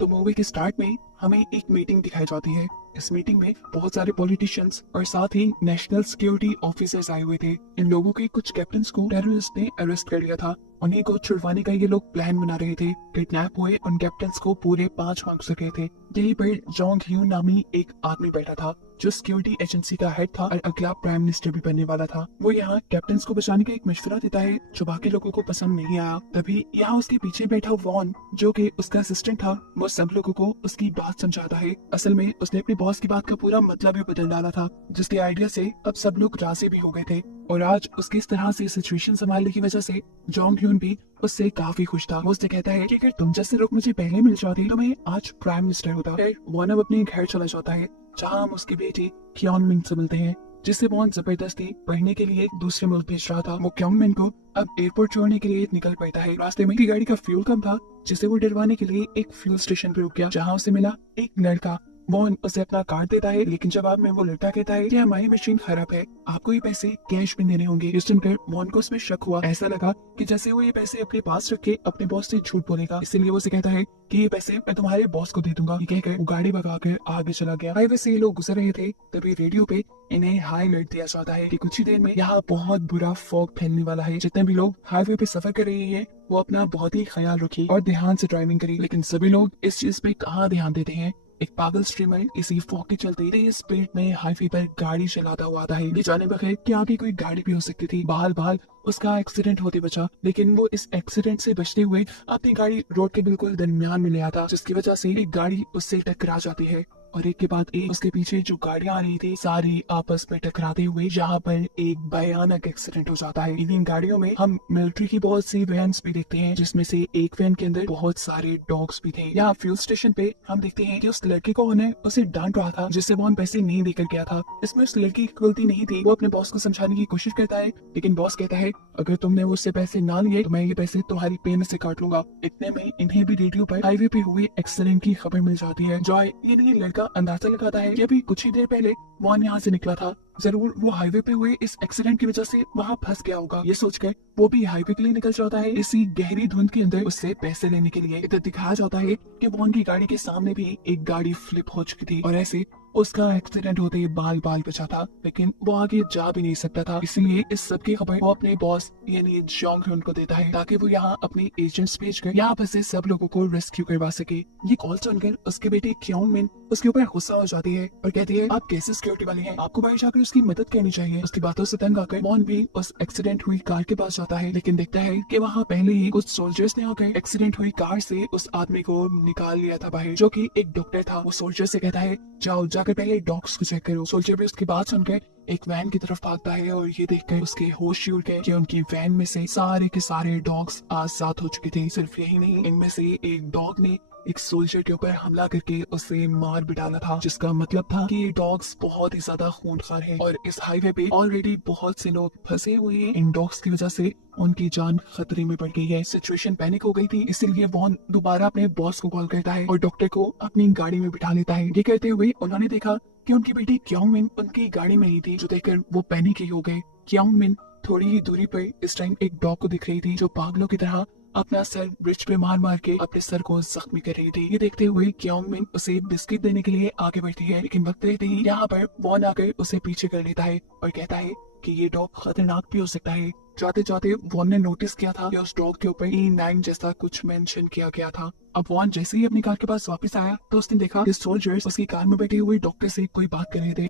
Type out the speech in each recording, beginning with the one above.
तो मूवी के स्टार्ट में हमें एक मीटिंग दिखाई जाती है। इस मीटिंग में बहुत सारे पॉलिटिशियंस और साथ ही नेशनल सिक्योरिटी ऑफिसर्स आए हुए थे। इन लोगों के कुछ कैप्टन्स को टेररिस्ट ने अरेस्ट कर लिया था। उन्हीं को छुड़वाने का ये लोग प्लान बना रहे थे। किडनैप हुए उन कैप्टन्स को पूरे 5 मार्क्स रखे थे। यहीं पर जोंग ह्यू नामी एक आदमी बैठा था जो सिक्योरिटी एजेंसी का हेड था और अगला प्राइम मिनिस्टर भी बनने वाला था। वो यहाँ कैप्टन्स को बचाने का एक मशवरा देता है जो बाकी लोगों को पसंद नहीं आया। तभी यहाँ उसके पीछे बैठा वॉन जो कि उसका असिस्टेंट था, वो सब लोगों को उसकी बात समझाता है। असल में उसने अपनी बॉस की बात का पूरा मतलब ही बदल डाला था, जिसके आइडिया से अब सब लोग राजी भी हो गए थे। और आज उसकी इस तरह से सिचुएशन संभालने की वजह से जोंग ह्यून भी उससे काफी खुश था। वो उससे कहता है कि अगर तुम जैसे लोग मुझे पहले मिल जाते तो मैं आज प्राइम मिनिस्टर होता। फिर वॉन अब अपने घर चला जाता है जहाँ हम उसकी बेटी क्योंग मिन से मिलते हैं, जिससे वॉन जबरदस्ती पढ़ने के लिए दूसरे मुल्क भेज रहा था। वो क्योंग मिन को अब एयरपोर्ट छोड़ने के लिए निकल पड़ता है। रास्ते में की गाड़ी का फ्यूल कम था, जिसे वो डलवाने के लिए एक फ्यूल स्टेशन पे रुक गया, जहाँ उसे मिला एक लड़का। वॉन उसे अपना कार्ड देता है, लेकिन जवाब में वो लड़का कहता है कि हमारी मशीन खराब है, आपको ये पैसे कैश में देने होंगे। ये सुनकर वॉन को उसमें शक हुआ। ऐसा लगा कि जैसे वो ये पैसे अपने पास रख के अपने बॉस से झूठ बोलेगा, इसलिए वो उसे कहता है कि ये पैसे मैं तुम्हारे बॉस को दे दूंगा। ये कहकर वो गाड़ी भगा कर आगे चला गया। हाईवे से ये लोग गुजर रहे थे, तभी रेडियो पे इन्हें हाई अलर्ट दिया जाता है कि कुछ ही देर में यहाँ बहुत बुरा फॉग फैलने वाला है। जितने भी लोग हाईवे पे सफर कर रहे हैं वो अपना बहुत ही ख्याल रखिए और ध्यान से ड्राइविंग करिए। लेकिन सभी लोग इस चीज पे कहाँ ध्यान देते हैं। एक पागल स्ट्रीमर इसी फॉग के चलते तेज स्पीड में हाईवे पर गाड़ी चलाता हुआ आता है, ये जाने बगैर कि आगे कोई गाड़ी भी हो सकती थी। बहाल बहाल उसका एक्सीडेंट होते बचा, लेकिन वो इस एक्सीडेंट से बचते हुए अपनी गाड़ी रोड के बिल्कुल दरमियान में ले आता, जिसकी वजह से एक गाड़ी उससे टकरा जाती है और एक के बाद एक उसके पीछे जो गाड़ियां आ रही थी सारी आपस में टकराते हुए यहाँ पर एक भयानक एक्सीडेंट हो जाता है। इन्हीं गाड़ियों में हम मिलिट्री की बहुत सी वैन्स भी देखते हैं, जिसमें से एक वैन के अंदर बहुत सारे डॉग्स भी थे। यहाँ फ्यूल स्टेशन पे हम देखते हैं कि उस लड़के को उन्हें उसे डांट रहा था जिससे वो पैसे नहीं देकर गया था। इसमें उस लड़की की गलती नहीं थी। वो अपने बॉस को समझाने की कोशिश करता है, लेकिन बॉस कहता है अगर तुमने उससे पैसे ना लिए तो मैं ये पैसे तुम्हारी पे में से काट लूंगा। इतने में इन्हें भी रेडियो पर हाईवे पे हुए एक्सीडेंट की खबर मिल जाती है। जॉय ये लड़का अंदाजा लगाता है कि अभी कुछ ही देर पहले वॉन यहाँ से निकला था, जरूर वो हाईवे पे हुए इस एक्सीडेंट की वजह से वहाँ फंस गया होगा। ये सोचकर वो भी हाईवे के लिए निकल जाता है इसी गहरी धुंध के अंदर उससे पैसे लेने के लिए। इधर दिखाया जाता है कि वॉन की गाड़ी के सामने भी एक गाड़ी फ्लिप हो चुकी थी और ऐसे उसका एक्सीडेंट होते ही बाल बाल बचा था, लेकिन वो आगे जा भी नहीं सकता था। इसलिए इस सब की खबर वो अपने बॉस यानी जोंग ह्यून को देता है ताकि वो यहाँ अपने एजेंट्स भेजकर यहाँ पर से सब लोगों को रेस्क्यू करवा सके। ये कॉल सुनकर उसके बेटे क्योंग मिन उसके ऊपर गुस्सा हो जाती है और कहती है आप कैसे सिक्योरिटी वाले हैं, आपको बाहर जाकर उसकी मदद करनी चाहिए। उसकी बातों से तंग आकर वॉन भी उस एक्सीडेंट हुई कार के पास जाता है, लेकिन देखता है कि वहाँ पहले ही कुछ सोल्जर्स ने आकर एक्सीडेंट हुई कार से उस आदमी को निकाल लिया था बाहर, जो कि एक डॉक्टर था। वो सोल्जर से कहता है जाओ जाकर पहले डॉग्स को चेक करो। सोल्जर भी उसकी बात सुनकर एक वैन की तरफ भागता है और ये देखकर उसके होश उड़ गए कि उनकी वैन में से सारे के सारे डॉग्स आजाद हो चुके थे। सिर्फ यही नहीं, इनमें से एक डॉग ने एक सोल्जर के ऊपर हमला करके उसे मार भी डाला था, जिसका मतलब था कि ये डॉग्स बहुत ही ज्यादा खूंखार हैं और इस हाईवे पे ऑलरेडी बहुत से लोग फंसे हुए हैं। इन डॉग्स की वजह से उनकी जान खतरे में पड़ गई है। सिचुएशन पैनिक हो गई थी, इसीलिए वॉन दोबारा अपने बॉस को कॉल करता है और डॉक्टर को अपनी गाड़ी में बिठा लेता है। ये कहते हुए उन्होंने देखा कि उनकी बेटी क्योंग मिन उनकी गाड़ी में ही थी, जो देखकर वो पैनिक ही हो गए। क्योंग मिन थोड़ी ही दूरी पर इस टाइम एक डॉग को दिख रही थी जो पागलों की तरह अपना सर ब्रिज पे मार मार के अपने सर को जख्मी कर रही थी। ये देखते हुए क्योंग मिन उसे बिस्किट देने के लिए आगे बढ़ती है, लेकिन वक्त रहते ही यहाँ पर वॉन आकर उसे पीछे कर लेता है और कहता है कि ये डॉग खतरनाक भी हो सकता है। जाते जाते वॉन ने नोटिस किया था कि उस डॉग के ऊपर E9 जैसा कुछ मेंशन किया गया था। अब वॉन जैसे ही अपनी कार के पास वापस आया तो उसने देखा कि सोल्जर्स उसकी कार में बैठे हुए डॉक्टर से कोई बात कर रहे थे।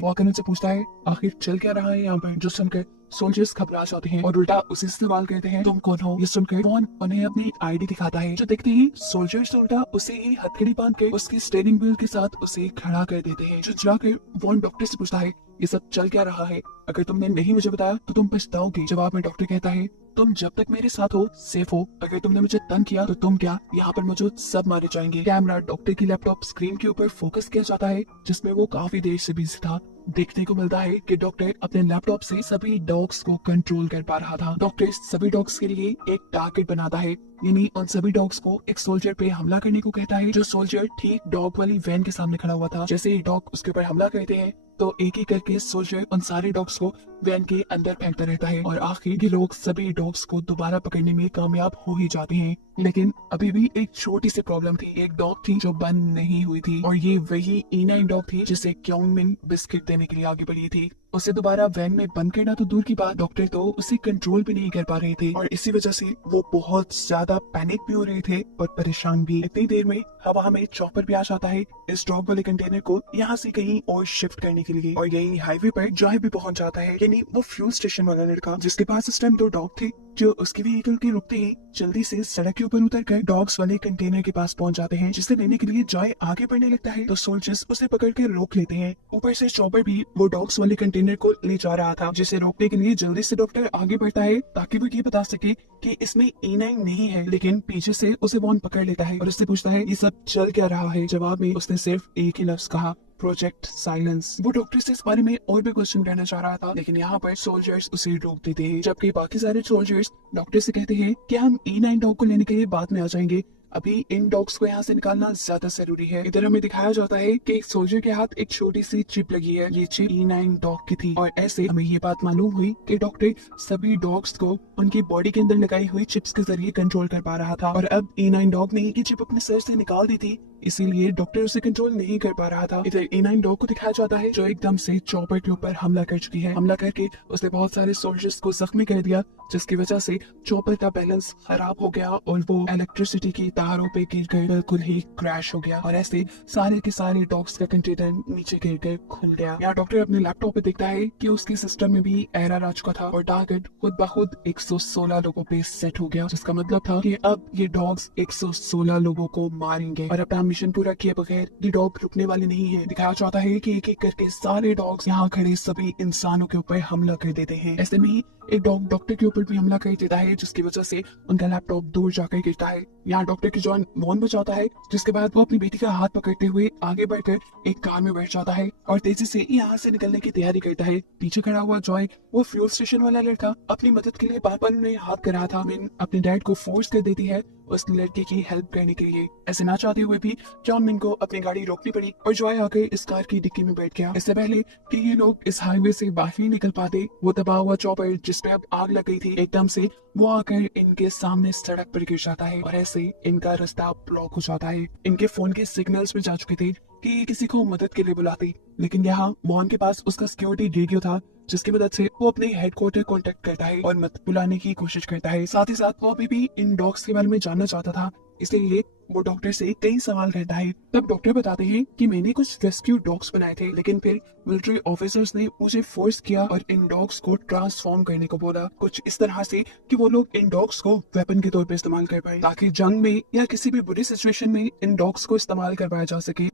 वॉकन से पूछता है आखिर चल क्या रहा है यहाँ पर, जो सुनकर सोल्जर्स घबरा जाते हैं और उल्टा उसी से सवाल करते हैं तुम कौन हो। ये सुनकर वॉन उन्हें अपनी आईडी दिखाता है, जो देखते ही सोल्जर्स उल्टा उसे ही हथकड़ी बांध के उसकी स्टीयरिंग व्हील के साथ उसे खड़ा कर देते हैं। झुंझलाकर वॉन डॉक्टर से पूछता है ये सब चल क्या रहा है, अगर तुमने नहीं मुझे बताया तो तुम पछताओगे। जवाब में डॉक्टर कहता है तुम जब तक मेरे साथ हो सेफ हो, अगर तुमने मुझे तंग किया तो तुम क्या यहाँ पर मौजूद सब मारे जाएंगे। कैमरा डॉक्टर की लैपटॉप स्क्रीन के ऊपर फोकस किया जाता है, जिसमें वो काफी देर से बिजी था। देखने को मिलता है कि डॉक्टर अपने लैपटॉप से सभी डॉग्स को कंट्रोल कर पा रहा था। डॉक्टर सभी डॉग्स के लिए एक टारगेट बनाता है, यानी उन सभी डॉग्स को एक सोल्जर पे हमला करने को कहता है, जो सोल्जर ठीक डॉग वाली वैन के सामने खड़ा हुआ था। जैसे ही डॉग उसके ऊपर हमला करते हैं तो एक एक करके सोल्जर उन सारे डॉग्स को वैन के अंदर फेंकता रहता है और आखिर ये लोग सभी डॉग्स को दोबारा पकड़ने में कामयाब हो ही जाते हैं। लेकिन अभी भी एक छोटी सी प्रॉब्लम थी। एक डॉग थी जो बंद नहीं हुई थी और ये वही E9 डॉग थी जिसे क्योंगमिन बिस्किट देने के लिए आगे बढ़ी थी। उसे दोबारा वैन में बंद करना तो दूर की बात, डॉक्टर तो उसे कंट्रोल भी नहीं कर पा रहे थे और इसी वजह से वो बहुत ज्यादा पैनिक भी हो रहे थे और परेशान भी। इतनी देर में हवा में चॉपर भी आ जाता है इस डॉग वाले कंटेनर को यहाँ से कहीं और शिफ्ट करने के लिए और यही हाईवे पर जॉय भी पहुंच जाता है, यानी वो फ्यूल स्टेशन वाला लड़का जिसके पास इस टाइम 2 डॉग थे, जो उसके व्हीकल के रुकते ही जल्दी से सड़क के ऊपर उतरकर डॉग्स वाले कंटेनर के पास पहुंच जाते हैं, जिसे लेने के लिए जॉय आगे बढ़ने लगता है तो सोल्जर्स उसे पकड़ के रोक लेते हैं। ऊपर से चॉपर भी वो डॉग्स वाले कंटेनर को ले जा रहा था, जिसे रोकने के लिए जल्दी से डॉक्टर आगे बढ़ता है ताकि वो ये बता सके कि इसमें E9 नहीं है। लेकिन पीछे से उसे वॉन पकड़ लेता है और उससे पूछता है ये सब चल क्या रहा है। जवाब में उसने सिर्फ एक ही लफ्ज कहा, प्रोजेक्ट साइलेंस। वो डॉक्टर से इस बारे में और भी क्वेश्चन करना चाह रहा था, लेकिन यहाँ पर सोल्जर्स उसे रोक देते हैं, जबकि बाकी सारे सोल्जर्स डॉक्टर से कहते हैं कि हम E9 डॉग को लेने के लिए बाद में आ जाएंगे, अभी इन डॉग्स को यहाँ से निकालना ज्यादा जरूरी है। इधर हमें दिखाया जाता है कि एक सोल्जर के हाथ एक छोटी सी चिप लगी है, ये चिप E9 डॉग की थी और ऐसे हमें ये बात मालूम हुई कि डॉक्टर सभी डॉग्स को उनकी बॉडी के अंदर लगाई हुई चिप्स के जरिए कंट्रोल कर पा रहा था और अब E9 डॉग ने ये चिप अपने सर से निकाल दी थी, इसीलिए डॉक्टर उसे कंट्रोल नहीं कर पा रहा था। इधर E9 डॉग को दिखाया जाता है जो एकदम से चॉपर के ऊपर हमला कर चुकी है। हमला करके उसने बहुत सारे सोल्जर्स को जख्मी कर दिया, जिसकी वजह से चॉपर का बैलेंस खराब हो गया और वो इलेक्ट्रिसिटी की तारों पे गिर कर बिल्कुल ही क्रैश हो गया और ऐसे सारे के सारे डॉग्स का कंटेनर नीचे गिर कर खुल गया। यहाँ डॉक्टर अपने लैपटॉप पे देखता है कि उसके सिस्टम में भी एरर आ चुका था और टारगेट खुद ब खुद 116 लोगों पे सेट हो गया, जिसका मतलब था कि अब ये डॉग्स 116 लोगों को मारेंगे और अपना मिशन पूरा किए बगैर ये डॉग रुकने वाले नहीं है। दिखाया जाता है कि एक एक करके सारे डॉग्स यहाँ खड़े सभी इंसानों के ऊपर हमला कर देते हैं। ऐसे में ही एक डॉग डॉक्टर के ऊपर भी हमला कर देता है, जिसकी वजह से उनका लैपटॉप दूर जाकर गिरता है। यहाँ डॉक्टर की जान मौन बचाता है, जिसके बाद वो अपनी बेटी का हाथ पकड़ते हुए आगे बढ़कर एक कार में बैठ जाता है और तेजी से यहाँ से निकलने की तैयारी करता है। पीछे खड़ा हुआ जॉय, वो फ्यूल स्टेशन वाला लड़का, अपनी मदद के लिए बार बार उन्हें हाथ कर रहा था। मिन अपने डैड को फोर्स कर देती है उस लड़के की हेल्प करने के लिए। ऐसे ना चाहते हुए भी जॉन मिन को अपनी गाड़ी रोकनी पड़ी और जॉय आकर इस कार की डिक्की में बैठ गया। इससे पहले कि ये लोग इस हाईवे से बाहर ही निकल पाते, वो दबा हुआ चॉपर जिसपे अब आग लग गई थी, एकदम से वो आकर इनके सामने सड़क पर गिर जाता है और ऐसे इनका रास्ता ब्लॉक हो जाता है। इनके फोन के सिग्नल्स भी जा चुके थे कि ये किसी को मदद के लिए बुलाते, लेकिन यहाँ मॉन के पास उसका सिक्योरिटी रेडियो था, जिसकी मदद से वो अपने हेडक्वार्टर कांटेक्ट करता है और मदद बुलाने की कोशिश करता है। साथ ही साथ वो अभी भी इन डॉग्स के बारे में जानना चाहता था, इसलिए वो डॉक्टर से कई सवाल करता है। तब डॉक्टर बताते हैं कि मैंने कुछ रेस्क्यू डॉग्स बनाए थे, लेकिन फिर मिलिट्री ऑफिसर्स ने मुझे फोर्स किया और इन डॉग्स को ट्रांसफॉर्म करने को बोला, कुछ इस तरह से कि वो लोग इन डॉग्स को वेपन के तौर पे इस्तेमाल कर पाए, ताकि जंग में या किसी भी बुरी सिचुएशन में इन डॉग्स को इस्तेमाल करवाया जा सके।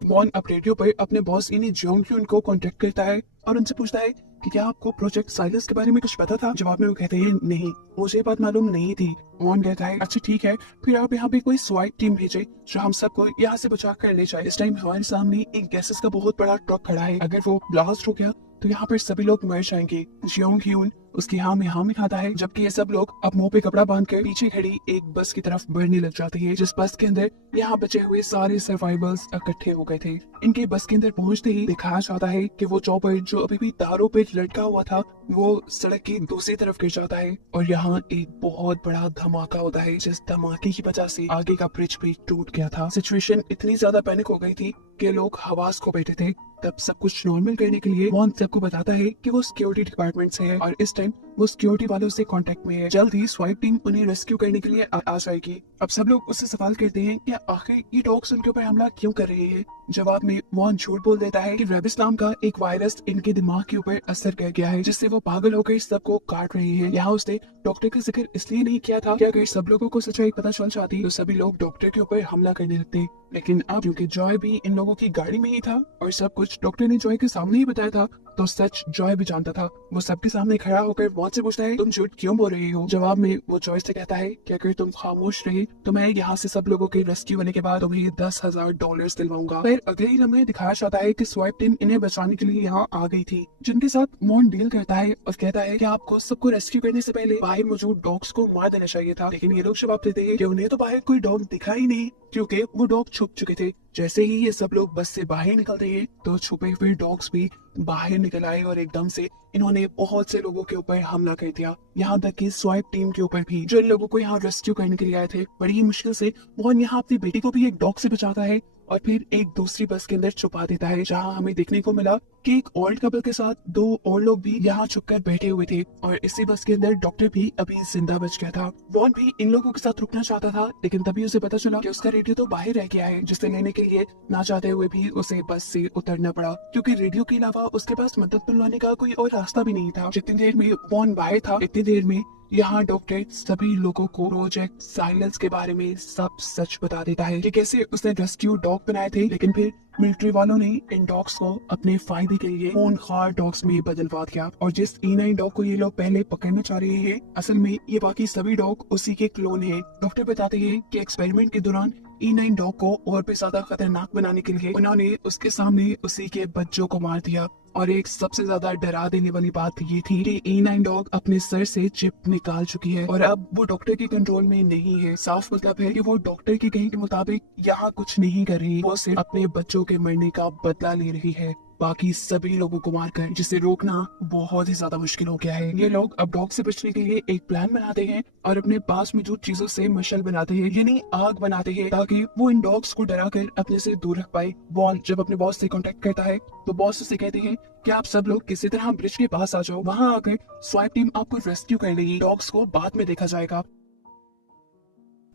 मॉन अब रेडियो पर अपने बॉस यानी जोंग ह्यून को कांटेक्ट करता है और उनसे पूछता है कि क्या आपको प्रोजेक्ट साइलेंस के बारे में कुछ पता था। जवाब में वो कहते हैं नहीं, मुझे बात मालूम नहीं थी। मॉन कहता है अच्छा ठीक है, फिर आप यहाँ पे कोई स्वाइट टीम भेजे जो हम सबको यहाँ से बचा कर ले जाए। इस टाइम हमारे सामने एक गैसेस का बहुत बड़ा ट्रक खड़ा है, अगर वो ब्लास्ट हो गया तो यहाँ पर सभी लोग मर जाएंगे। जोंग ह्यून उसकी हाँ में खाता है, जबकि ये सब लोग अब मुंह पे कपड़ा बांधकर पीछे खड़ी एक बस की तरफ बढ़ने लग जाते हैं, जिस बस के अंदर यहाँ बचे हुए सारे सर्वाइवर्स इकट्ठे हो गए थे। इनके बस के अंदर पहुंचते ही दिखाया जाता है कि वो चॉपर जो अभी भी तारों पे लटका हुआ था वो सड़क की दूसरी तरफ गिर जाता है और यहाँ एक बहुत बड़ा धमाका होता है, जिस धमाके की वजह से आगे का ब्रिज भी टूट गया था। सिचुएशन इतनी ज्यादा पैनिक हो गई थी कि लोग हवास को बैठे थे। तब सब कुछ नॉर्मल करने के लिए वॉन सबको बताता है कि वो सिक्योरिटी डिपार्टमेंट से है और इस टाइम वो सिक्योरिटी वालों से कांटेक्ट में है। जल्द ही स्वाइप टीम उन्हें रेस्क्यू करने के लिए आ जाएगी। अब सब लोग उससे सवाल करते हैं कि आखिर ये डॉग्स उनके ऊपर हमला क्यों कर रहे हैं। जवाब में वॉन झूठ बोल देता है कि रेबिस नाम का एक वायरस इनके दिमाग के ऊपर असर कर गया है, जिससे वो पागल होकर सबको काट रहे हैं। यहाँ उसने डॉक्टर का जिक्र इसलिए नहीं किया था कि अगर सब लोगों को सच्चाई पता चल जाती तो सभी लोग डॉक्टर के ऊपर हमला करने लगते, लेकिन अब क्योंकि जॉय भी इन लोगों की गाड़ी में ही था और सब कुछ डॉक्टर ने जॉय के सामने ही बताया था, तो सच जॉय भी जानता था। वो सबके सामने खड़ा होकर वॉन से पूछता है तुम झूठ क्यों बोल रही हो। जवाब में वो जॉय से कहता है कि अगर तुम खामोश रहे तो मैं यहाँ से सब लोगों के रेस्क्यू होने के बाद तुम्हें $10,000 दिलवाऊंगा। फिर अगले ही लम्हे दिखाया जाता है कि स्वाइप टीम इन्हें बचाने के लिए यहाँ आ गई थी, जिनके साथ मॉन डील करता है और कहता है कि आपको सबको रेस्क्यू करने से पहले बाहर मौजूद डॉग्स को मार देना चाहिए था, लेकिन ये लोग जवाब देते हैं कि उन्हें तो बाहर कोई डॉग दिखा ही नहीं क्योंकि वो डॉग छुप चुके थे, जैसे ही ये सब लोग बस से बाहर निकलते हैं तो छुपे हुए डॉग्स भी बाहर निकल आए और एकदम से इन्होंने बहुत से लोगों के ऊपर हमला कर दिया। यहाँ तक कि स्वाइप टीम के ऊपर भी, जो इन लोगों को यहाँ रेस्क्यू करने के लिए आए थे। बड़ी ही मुश्किल से वो यहाँ अपनी बेटी को भी एक डॉग से बचाता है और फिर एक दूसरी बस के अंदर छुपा देता है, जहाँ हमें देखने को मिला कि एक ओल्ड कपल के साथ दो और लोग भी यहाँ छुपकर बैठे हुए थे और इसी बस के अंदर डॉक्टर भी अभी जिंदा बच गया था। वॉन भी इन लोगों के साथ रुकना चाहता था, लेकिन तभी उसे पता चला कि उसका रेडियो तो बाहर रह गया है, जिसे लेने के लिए ना चाहते हुए भी उसे बस से उतरना पड़ा, क्योंकि रेडियो के अलावा उसके पास मदद बुलवाने का कोई और रास्ता भी नहीं था। जितनी देर में वॉन बाहर था, इतनी देर में यहाँ डॉक्टर सभी लोगों को प्रोजेक्ट साइलेंस के बारे में सब सच बता देता है कि कैसे उसने रेस्क्यू डॉग बनाए थे, लेकिन फिर मिलिट्री वालों ने इन डॉग्स को अपने फायदे के लिए खूंखार डॉग्स में बदलवा दिया। और जिस E9 डॉग को ये लोग पहले पकड़ना चाह रहे हैं, असल में ये बाकी सभी डॉग उसी के क्लोन हैं। डॉक्टर बताते हैं कि एक्सपेरिमेंट के दौरान E9 डॉग को और भी ज्यादा खतरनाक बनाने के लिए उन्होंने उसके सामने उसी के बच्चों को मार दिया। और एक सबसे ज्यादा डरा देने वाली बात ये थी कि E9 डॉग अपने सर से चिप निकाल चुकी है और अब वो डॉक्टर के कंट्रोल में नहीं है। साफ मतलब है कि वो डॉक्टर के कहे के मुताबिक यहाँ कुछ नहीं कर रही, वो सिर्फ अपने बच्चों के मरने का बदला ले रही है, बाकी सभी लोगों को मारकर, जिसे रोकना बहुत ही ज्यादा मुश्किल हो गया है। ये लोग अब डॉग से बचने के लिए एक प्लान बनाते हैं और अपने पास मौजूद चीजों से मशल बनाते हैं, यानी आग बनाते हैं, ताकि वो इन डॉग्स को डराकर अपने से दूर रख पाए। वॉन जब अपने बॉस से कांटेक्ट करता है तो बॉस उसे कहते हैं कि आप सब लोग किसी तरह ब्रिज के पास आ जाओ, वहां आकर स्वाइप टीम आपको रेस्क्यू कर लेगी, डॉग्स को बाद में देखा जाएगा।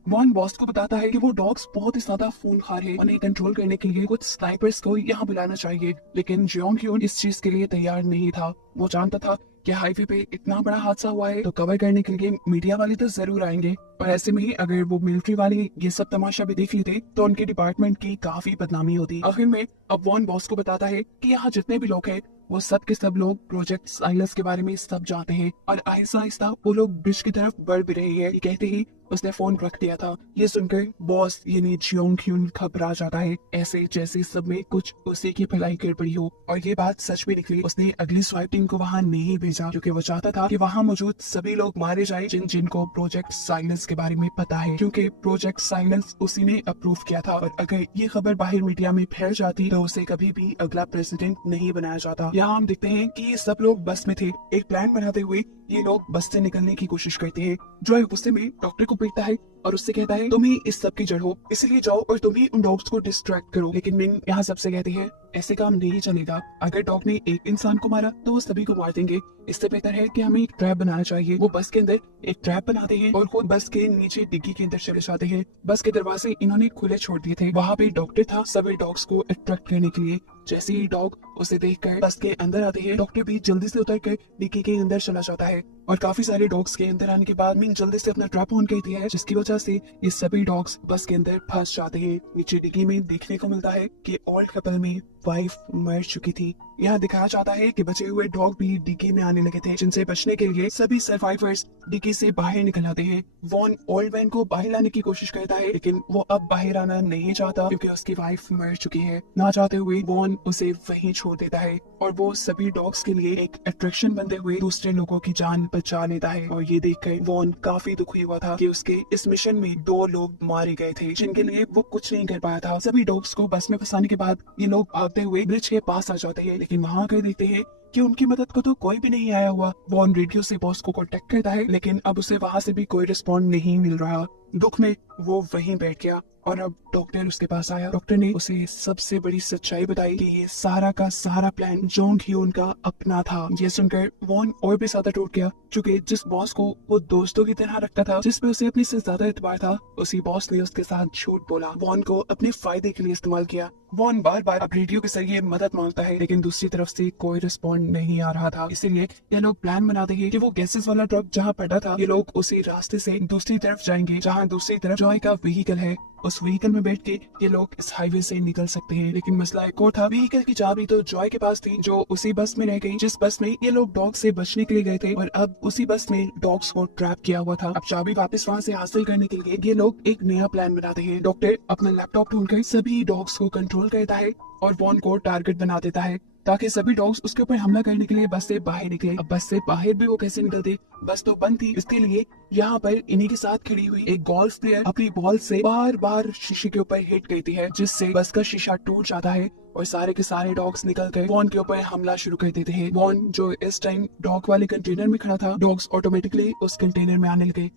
वॉन बॉस को बताता है कि वो डॉग्स बहुत ही ज्यादा खूनखार है, उन्हें कंट्रोल करने के लिए कुछ स्नाइपर्स को यहाँ बुलाना चाहिए, लेकिन जियोंग ह्यून इस चीज के लिए तैयार नहीं था। वो जानता था कि हाईवे पे इतना बड़ा हादसा हुआ है तो कवर करने के लिए मीडिया वाले तो जरूर आएंगे, और ऐसे में ही अगर वो मिलिट्री वाले ये सब तमाशा भी देख लेते तो उनके डिपार्टमेंट की काफी बदनामी होती। आखिर में अब वॉन बॉस को बताता है कि यहाँ जितने भी लोग हैं वो सब के सब लोग प्रोजेक्ट साइलस के बारे में सब जानते हैं, और आहिस्ता आहिस्ता वो लोग ब्रिज की तरफ बढ़ भी रहे हैं। ये कहते ही उसने फोन रख दिया था। ये सुनकर बॉस यानी जियोंग ह्यून घबरा जाता है, ऐसे जैसे सब में कुछ उसी की भलाई गड़बड़ी हो। और ये बात सच भी निकली। उसने अगली स्वाइप टीम को वहाँ नहीं भेजा क्योंकि वो चाहता था कि वहाँ मौजूद सभी लोग मारे जाए जिनको प्रोजेक्ट साइलेंस के बारे में पता है, क्योंकि प्रोजेक्ट साइलेंस उसी ने अप्रूव किया था, और अगर ये खबर बाहर मीडिया में फैल जाती तो उसे कभी भी अगला प्रेसिडेंट नहीं बनाया जाता। यहाँ हम देखते हैं कि ये सब लोग बस में थे। एक प्लान बनाते हुए ये लोग बस से निकलने की कोशिश करते हैं। जॉय गुस्से में डॉक्टर को पीटता है और उससे कहता है तुम ही इस सब की जड़ हो, इसलिए जाओ और तुम ही उन डॉग्स को डिस्ट्रैक्ट करो। लेकिन मिंग यहाँ सबसे कहती है ऐसे काम नहीं चलेगा, अगर डॉग ने एक इंसान को मारा तो वो सभी को मार देंगे, इससे बेहतर है कि हमें एक ट्रैप बनाना चाहिए। वो बस के अंदर एक ट्रैप बनाते हैं और खुद बस के नीचे डिग्गी के अंदर चले जाते हैं। बस के दरवाजे इन्होंने खुले छोड़ दिए थे। वहाँ पे डॉक्टर था सभी डॉग्स को अट्रैक्ट करने के लिए। जैसे ही डॉग उसे देखकर बस के अंदर आते हैं, डॉक्टर भी जल्दी से उतरकर डिग्गी के अंदर चला जाता है, और काफी सारे डॉग्स के अंदर आने के बाद मिंग जल्दी से अपना ट्रैप ऑन कर दिया है, जिसकी वजह से ये सभी डॉग्स बस के अंदर फंस जाते हैं। नीचे डिग्गी में देखने को मिलता है कि ओल्ड कपल में वाइफ मर चुकी थी। यहाँ दिखाया जाता है कि बचे हुए डॉग भी डिग्गी में आने लगे थे, जिनसे बचने के लिए सभी सर्वाइवर्स डिग्गी से बाहर निकल आते हैं। वॉन ओल्ड मैन को बाहर लाने की कोशिश करता है, लेकिन वो अब बाहर आना नहीं चाहता क्योंकि उसकी वाइफ मर चुकी है। ना चाहते हुए वॉन उसे वहीं छोड़ देता है, और वो सभी डॉग्स के लिए एक अट्रैक्शन बनते हुए दूसरे लोगों की जान बचा लेता है। और ये देखकर वॉन काफी दुखी हुआ था कि उसके इस मिशन में 2 लोग मारे गए थे, जिनके लिए वो कुछ नहीं कर पाया था। सभी डॉग्स को बस में फंसाने के बाद ये लोग भागते हुए ब्रिज के पास आ जाते हैं, लेकिन वहाँ आकर देखते हैं कि उनकी मदद को तो कोई भी नहीं आया हुआ। वॉन रेडियो से बॉस को कांटेक्ट करता है, लेकिन अब उसे वहाँ से भी कोई रिस्पॉन्ड नहीं मिल रहा। दुख में वो वहीं बैठ गया, और अब डॉक्टर उसके पास आया। डॉक्टर ने उसे सबसे बड़ी सच्चाई बताई कि ये सारा का सारा प्लान जोंग ह्यून का अपना था। ये सुनकर वॉन और भी ज्यादा टूट गया, क्योंकि जिस बॉस को वो दोस्तों की तरह रखता था, जिस पे उसे अपने से ज्यादा एतबार था, उसी बॉस ने उसके साथ झूठ बोला, वॉन को अपने फायदे के लिए इस्तेमाल किया। वॉन बार बार अब रेडियो के जरिए मदद मांगता है, लेकिन दूसरी तरफ से कोई रिस्पॉन्ड नहीं आ रहा था। इसीलिए ये लोग प्लान बनाते हैं कि वो गैसेस वाला ट्रक जहाँ पड़ा था, ये लोग उसी रास्ते से दूसरी तरफ जाएंगे, जहाँ दूसरी तरफ जॉय का व्हीकल है। उस व्हीकल में बैठ के ये लोग इस हाईवे से निकल सकते हैं। लेकिन मसला एक और था, व्हीकल की चाबी तो जॉय के पास थी, जो उसी बस में रह गई जिस बस में ये लोग डॉग से बचने के लिए गए थे, और अब उसी बस में डॉग्स को ट्रैप किया हुआ था। अब चाबी वापस वहाँ से हासिल करने के लिए ये लोग एक नया प्लान बनाते हैं। डॉक्टर अपना लैपटॉप ढूंढकर सभी डॉग्स को कंट्रोल करता है और वॉन को टारगेट बना देता है। ताकि सभी डॉग्स उसके ऊपर हमला करने के लिए बस से बाहर निकले। अब बस से बाहर भी वो कैसे निकलते, बस तो बंद थी, इसके लिए यहाँ पर इन्हीं के साथ खड़ी हुई एक गोल्फ प्लेयर अपनी बॉल से बार बार शीशे के ऊपर हिट करती है, जिससे बस का शीशा टूट जाता है और सारे के सारे डॉग्स निकल कर वॉन के ऊपर हमला शुरू कर देते हैं। वॉन जो इस टाइम डॉग वाले कंटेनर में खड़ा था, डॉग्स ऑटोमेटिकली उस कंटेनर में आने लगे।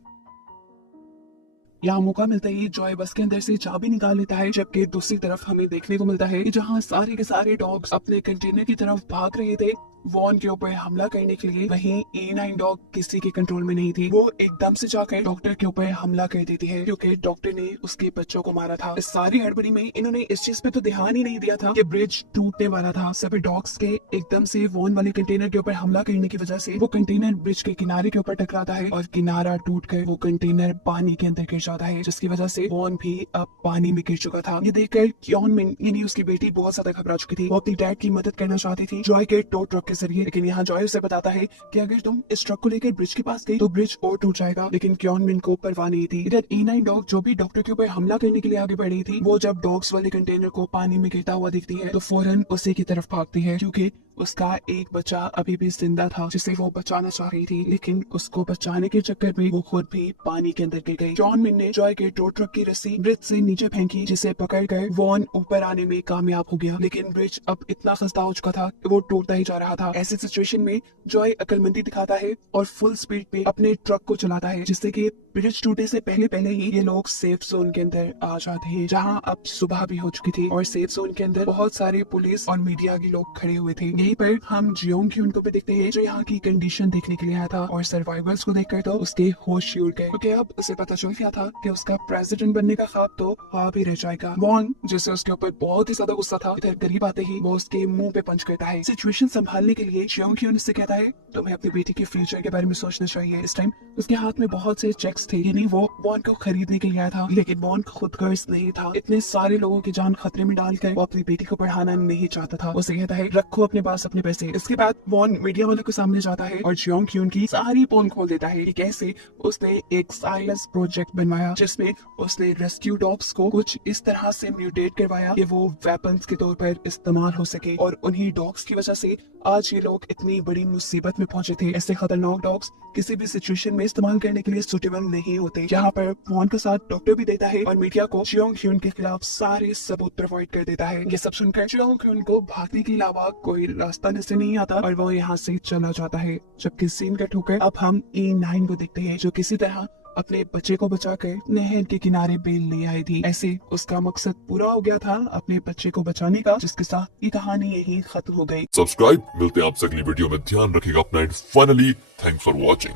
यहाँ मौका मिलता ही जॉय बस के अंदर से चाबी निकाल लेता है, जबकि दूसरी तरफ हमें देखने को मिलता है कि जहाँ सारे के सारे डॉग्स अपने कंटेनर की तरफ भाग रहे थे वॉन के ऊपर हमला करने के लिए, वहीं E9 डॉग किसी के कंट्रोल में नहीं थी। वो एकदम से जाकर डॉक्टर के ऊपर हमला कर देती है क्योंकि डॉक्टर ने उसके बच्चों को मारा था। इस सारी हड़बड़ी में इन्होंने इस चीज पे तो ध्यान ही नहीं दिया था कि ब्रिज टूटने वाला था। सभी डॉग्स के एकदम से वॉन वाले कंटेनर के ऊपर हमला करने की वजह से वो कंटेनर ब्रिज के किनारे के ऊपर टकराता है और किनारा टूट कर वो कंटेनर पानी के अंदर गिर जाता है, जिसकी वजह से वॉन भी अब पानी में गिर चुका था। ये देखकर क्योन मिन यानी उसकी बेटी बहुत ज्यादा घबरा चुकी थी। वो अपनी डैड की मदद करना चाहती थी जॉय के टो ट्रक के जरिए, लेकिन यहाँ जॉय उसे बताता है कि अगर तुम इस ट्रक को लेकर ब्रिज के पास गई तो ब्रिज और टूट जाएगा, लेकिन क्योन मिन को परवाह नहीं थी। इधर E9 डॉग जो भी डॉक्टर के ऊपर हमला करने के लिए आगे बढ़ रही थी, वो जब डॉग्स वाले कंटेनर को पानी में गिरता हुआ दिखती है तो फौरन उसी की तरफ भागती है क्योंकि उसका एक बच्चा अभी भी जिंदा था जिसे वो बचाना चाह रही थी, लेकिन उसको बचाने के चक्कर में वो खुद भी पानी के अंदर गिर गई। जॉन मिन ने जॉय के टो ट्रक की रस्सी ब्रिज से नीचे फेंकी, जिसे पकड़कर वॉन ऊपर आने में कामयाब हो गया, लेकिन ब्रिज अब इतना खस्ता हो चुका था कि वो टूटता ही जा रहा था। ऐसी सिचुएशन में जॉय अक्लमंदी दिखाता है और फुल स्पीड पे अपने ट्रक को चलाता है, जिससे कि ब्रिज टूटे से पहले पहले ही ये लोग सेफ जोन के अंदर आ जाते हैं, जहां अब सुबह भी हो चुकी थी और सेफ जोन के अंदर बहुत सारे पुलिस और मीडिया के लोग खड़े हुए थे। यहीं पर हम जियोंग ह्यून को भी देखते हैं जो यहाँ की कंडीशन देखने के लिए आया था और सर्वाइवर्स को देखकर तो उसके होश उड़ गए क्योंकि अब उसे पता चल गया था कि उसका प्रेसिडेंट बनने का ख्वाब तो ख्वाब ही रह जाएगा। वॉन जिससे उसके ऊपर बहुत ही ज्यादा गुस्सा था, इधर करीब आते ही वो उसके मुंह पे पंच करता है। सिचुएशन संभालने के लिए जियोंग ह्यून से कहता है तुम्हें अपनी बेटी के फ्यूचर के बारे में सोचना चाहिए। इस टाइम उसके हाथ में बहुत से चेक्स थे, यानी वो वॉन को खरीदने के लिए आया था, लेकिन वॉन खुद गर्ज नहीं था। इतने सारे लोगों की जान खतरे में डालकर वो अपनी बेटी को पढ़ाना नहीं चाहता था। उसे कहता है रखो अपने पास अपने पैसे। इसके बाद वॉन मीडिया वालों के सामने जाता है और जियोंग ह्यून की सारी पोल खोल देता है कि कैसे उसने एक साइलेंस प्रोजेक्ट बनवाया जिसमें उसने रेस्क्यू डॉग्स को कुछ इस तरह से म्यूटेट करवाया कि वो वेपन्स के तौर पर इस्तेमाल हो सके, और उन्हीं डॉग्स की वजह से आज ये लोग इतनी बड़ी मुसीबत में पहुंचे थे। ऐसे खतरनाक डॉग्स किसी भी सिचुएशन में इस्तेमाल करने के लिए सुटेबल नहीं होते। यहाँ पर वॉन के साथ डॉक्टर भी देता है और मीडिया को जियोंग ह्यून के खिलाफ सारे सबूत प्रोवाइड कर देता है। ये सब सुनकर जियोंग ह्यून को भागने के अलावा कोई रास्ता नजर नहीं आता और वो यहाँ से चला जाता है। जबकि सीन कट होकर अब हम E9 को देखते हैं जो किसी तरह अपने बच्चे को बचाकर नहर के किनारे बेल ले आई थी। ऐसे उसका मकसद पूरा हो गया था अपने बच्चे को बचाने का, जिसके साथ ये कहानी यही खत्म हो गई। सब्सक्राइब, मिलते हैं आपसे अगली वीडियो में। ध्यान रखिएगा अपना। Finally thanks for watching.